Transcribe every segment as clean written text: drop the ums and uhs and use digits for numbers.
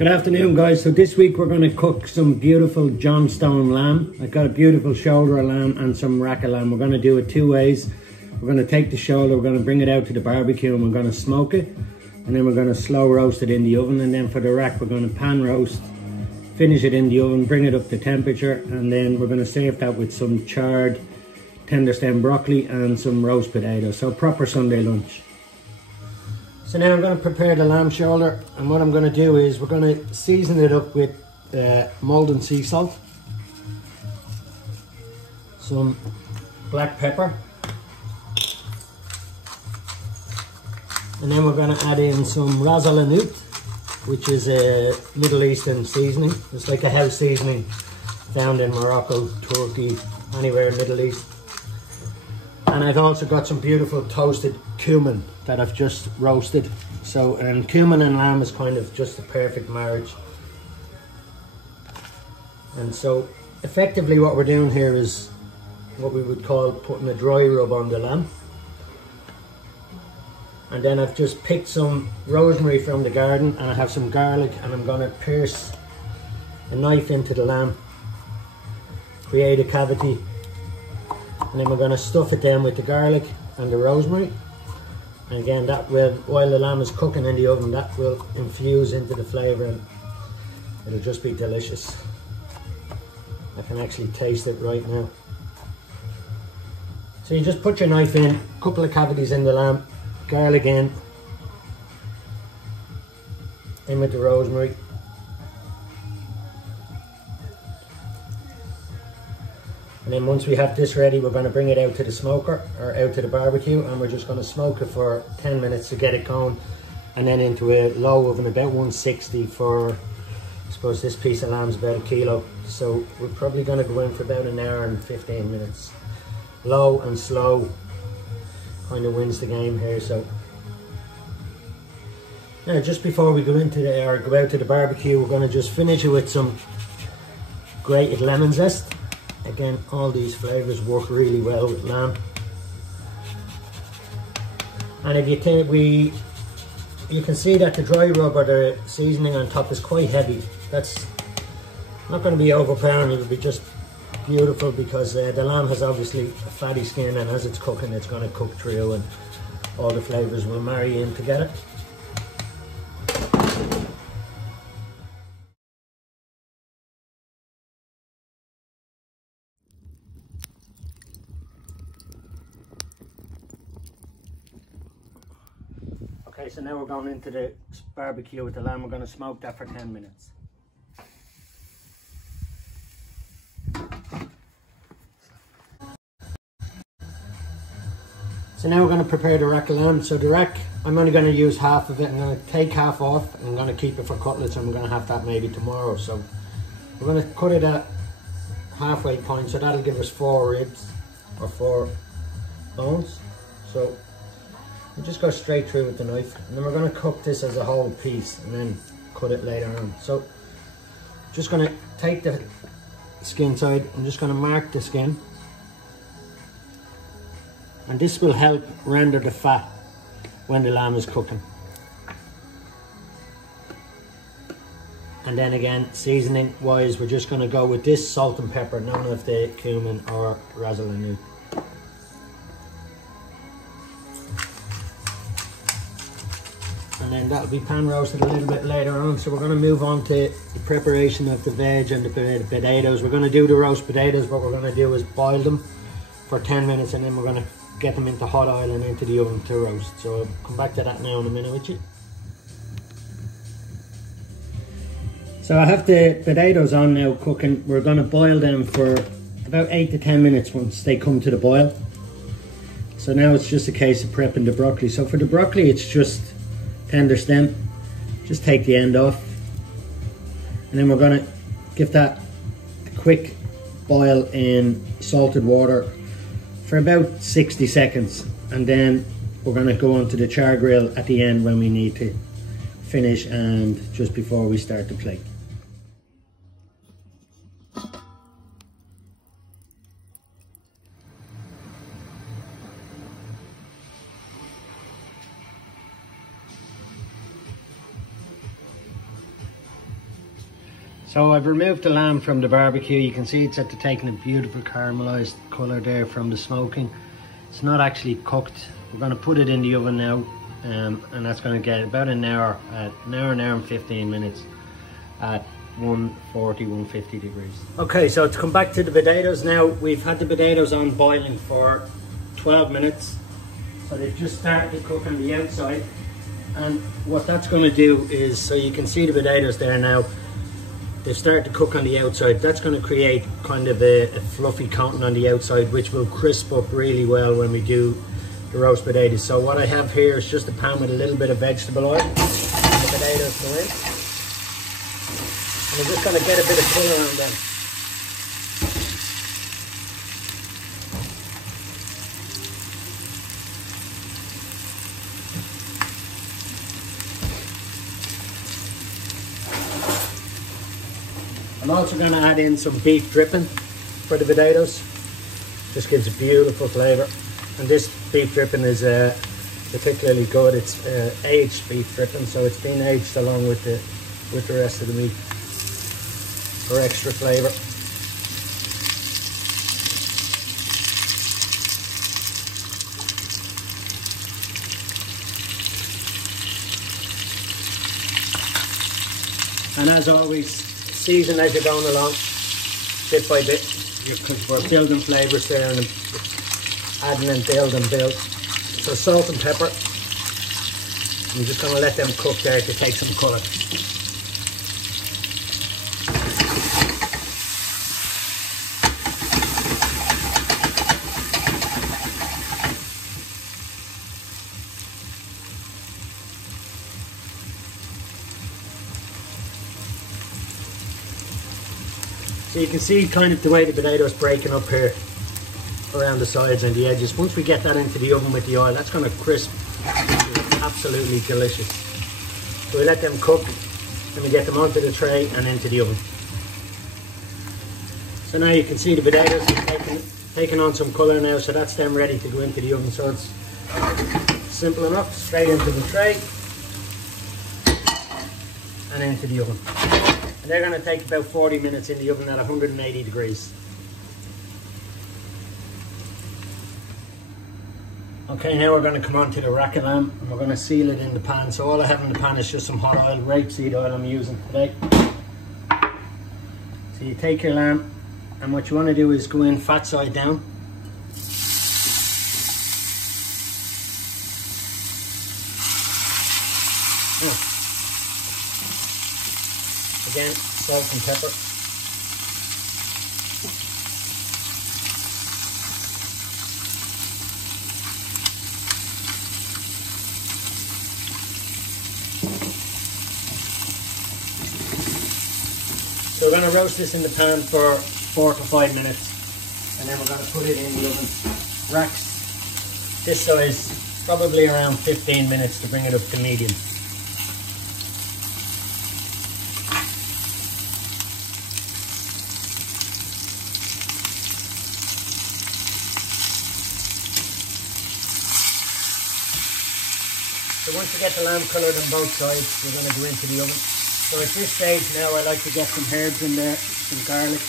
Good afternoon, guys. So this week we're going to cook some beautiful Johnstone lamb. I've got a beautiful shoulder of lamb and some rack of lamb. We're going to do it two ways. We're going to take the shoulder, we're going to bring it out to the barbecue and we're going to smoke it. And then we're going to slow roast it in the oven. And then for the rack we're going to pan roast, finish it in the oven, bring it up to temperature. And then we're going to serve that with some charred tender stem broccoli and some roast potatoes. So proper Sunday lunch. So now I'm going to prepare the lamb shoulder, and what I'm going to do is we're going to season it up with Maldon sea salt, some black pepper, and then we're going to add in some ras el hanout, which is a Middle Eastern seasoning. It's like a house seasoning found in Morocco, Turkey, anywhere in the Middle East. And I've also got some beautiful toasted cumin that I've just roasted. So, and cumin and lamb is kind of just a perfect marriage. And so effectively what we're doing here is what we would call putting a dry rub on the lamb. And then I've just picked some rosemary from the garden, and I have some garlic, and I'm going to pierce a knife into the lamb, create a cavity. And then we're going to stuff it down with the garlic and the rosemary. And again, that will, while the lamb is cooking in the oven, that will infuse into the flavour and it'll just be delicious. I can actually taste it right now. So you just put your knife in, a couple of cavities in the lamb, garlic in with the rosemary. And then once we have this ready, we're going to bring it out to the smoker or out to the barbecue, and we're just going to smoke it for 10 minutes to get it going, and then into a low oven about 160 for, I suppose this piece of lamb's about 1 kilo. So we're probably going to go in for about 1 hour and 15 minutes. Low and slow kind of wins the game here. So now just before we go into the, or go out to the barbecue, we're going to just finish it with some grated lemon zest. Again, all these flavours work really well with lamb. And if you think you can see that the dry rub or the seasoning on top is quite heavy. That's not going to be overpowering, it'll be just beautiful, because the lamb has obviously a fatty skin, and as it's cooking it's going to cook through and all the flavours will marry in together. Okay, so now we're going into the barbecue with the lamb. We're going to smoke that for 10 minutes. So now we're going to prepare the rack of lamb. So the rack, I'm only going to use half of it. I'm going to take half off and I'm going to keep it for cutlets, and I'm going to have that maybe tomorrow. So we're going to cut it at halfway point, so that'll give us 4 ribs or 4 bones. So we just go straight through with the knife, and then we're going to cook this as a whole piece and then cut it later on. So just going to take the skin side, I'm just going to mark the skin, and this will help render the fat when the lamb is cooking. And then again, seasoning wise, we're just going to go with this salt and pepper, none of the cumin or ras el hanout. And then that'll be pan roasted a little bit later on. So we're going to move on to the preparation of the veg and the potatoes. We're going to do the roast potatoes. What we're going to do is boil them for 10 minutes, and then we're going to get them into hot oil and into the oven to roast. So I'll come back to that now in a minute with you. So I have the potatoes on now cooking. We're going to boil them for about 8 to 10 minutes once they come to the boil. So now it's just a case of prepping the broccoli. So for the broccoli, it's just tender stem. Just take the end off, and then we're going to give that a quick boil in salted water for about 60 seconds, and then we're going to go onto the char grill at the end when we need to finish and just before we start the plate. So I've removed the lamb from the barbecue. You can see it's taking a beautiful caramelized color there from the smoking. It's not actually cooked. We're going to put it in the oven now, and that's going to get about an hour and 15 minutes at 140, 150 degrees. Okay, so to come back to the potatoes now, we've had the potatoes on boiling for 12 minutes. So they've just started to cook on the outside. And what that's going to do is, so you can see the potatoes there now, they've started to cook on the outside. That's going to create kind of a fluffy coating on the outside, which will crisp up really well when we do the roast potatoes. So what I have here is just a pan with a little bit of vegetable oil. And the potatoes go in. And we're just going to get a bit of colour on them. I'm also going to add in some beef dripping for the potatoes. This gives a beautiful flavour. And this beef dripping is particularly good. It's aged beef dripping, so it's been aged along with the rest of the meat for extra flavour. And as always, season as you're going along, bit by bit, because we're building flavours there and adding and build. So salt and pepper. I'm just going to let them cook there to take some colour. So you can see kind of the way the potatoes breaking up here around the sides and the edges. Once we get that into the oven with the oil, that's going to crisp. It's absolutely delicious. So we let them cook and we get them onto the tray and into the oven. So now you can see the potatoes taking on some colour now, so that's them ready to go into the oven. So it's simple enough, straight into the tray and into the oven. And they're going to take about 40 minutes in the oven at 180 degrees. Okay, now we're going to come on to the rack of lamb and we're going to seal it in the pan. So all I have in the pan is just some hot oil, rapeseed oil I'm using today. So you take your lamb and what you want to do is go in fat side down. Again, salt and pepper. So we're going to roast this in the pan for 4 to 5 minutes and then we're going to put it in the oven. Racks this size, probably around 15 minutes to bring it up to medium. So once you get the lamb coloured on both sides, we're going to go into the oven. So at this stage now I like to get some herbs in there, some garlic.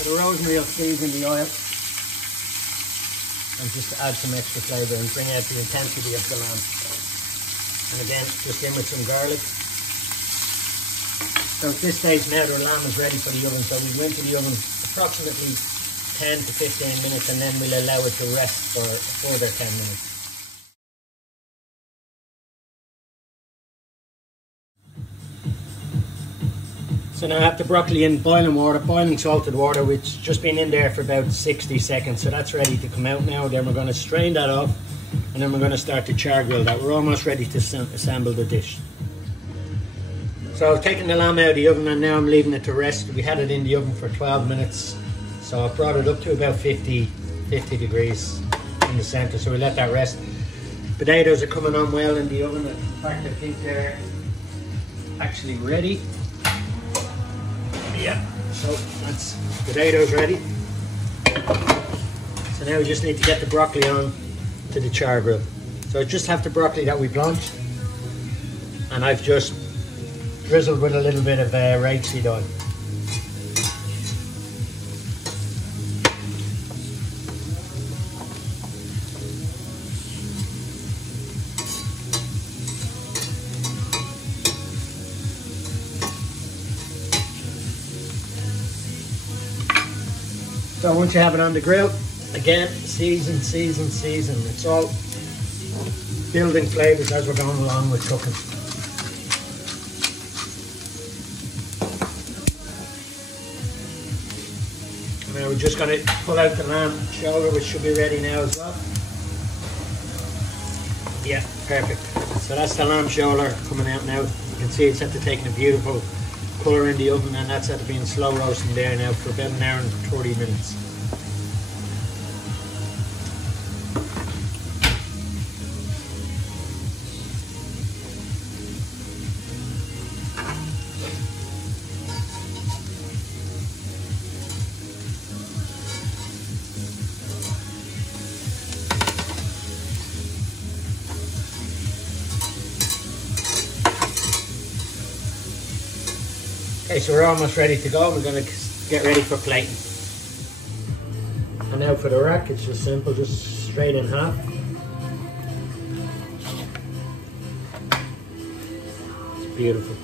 Bit of rosemary I'll squeeze in the oil. And just to add some extra flavour and bring out the intensity of the lamb. And again, just in with some garlic. So at this stage now the lamb is ready for the oven, so we go into the oven approximately 10 to 15 minutes and then we'll allow it to rest for a further 10 minutes. So now I have the broccoli in boiling water, boiling salted water, which has just been in there for about 60 seconds, so that's ready to come out now. Then we're going to strain that off and then we're going to start to char grill that. We're almost ready to assemble the dish. So I've taken the lamb out of the oven and now I'm leaving it to rest. We had it in the oven for 12 minutes. So I brought it up to about 50 degrees in the center. So we let that rest. Potatoes are coming on well in the oven. In fact, I think they're actually ready. Yeah, so that's potatoes ready. So now we just need to get the broccoli on to the char grill. So I just have the broccoli that we blanched, and I've just drizzled with a little bit of rapeseed oil. So once you have it on the grill, again, season, season, season. It's all building flavors as we're going along with cooking. And now we're just going to pull out the lamb shoulder, which should be ready now as well. Yeah, perfect. So that's the lamb shoulder coming out now. You can see it's after taking a beautiful colour in the oven, and that's after being slow roasting there now for about an hour and 30 minutes. Okay, so we're almost ready to go. We're going to get ready for plating. And now for the rack, it's just simple, just straight in half. It's beautiful.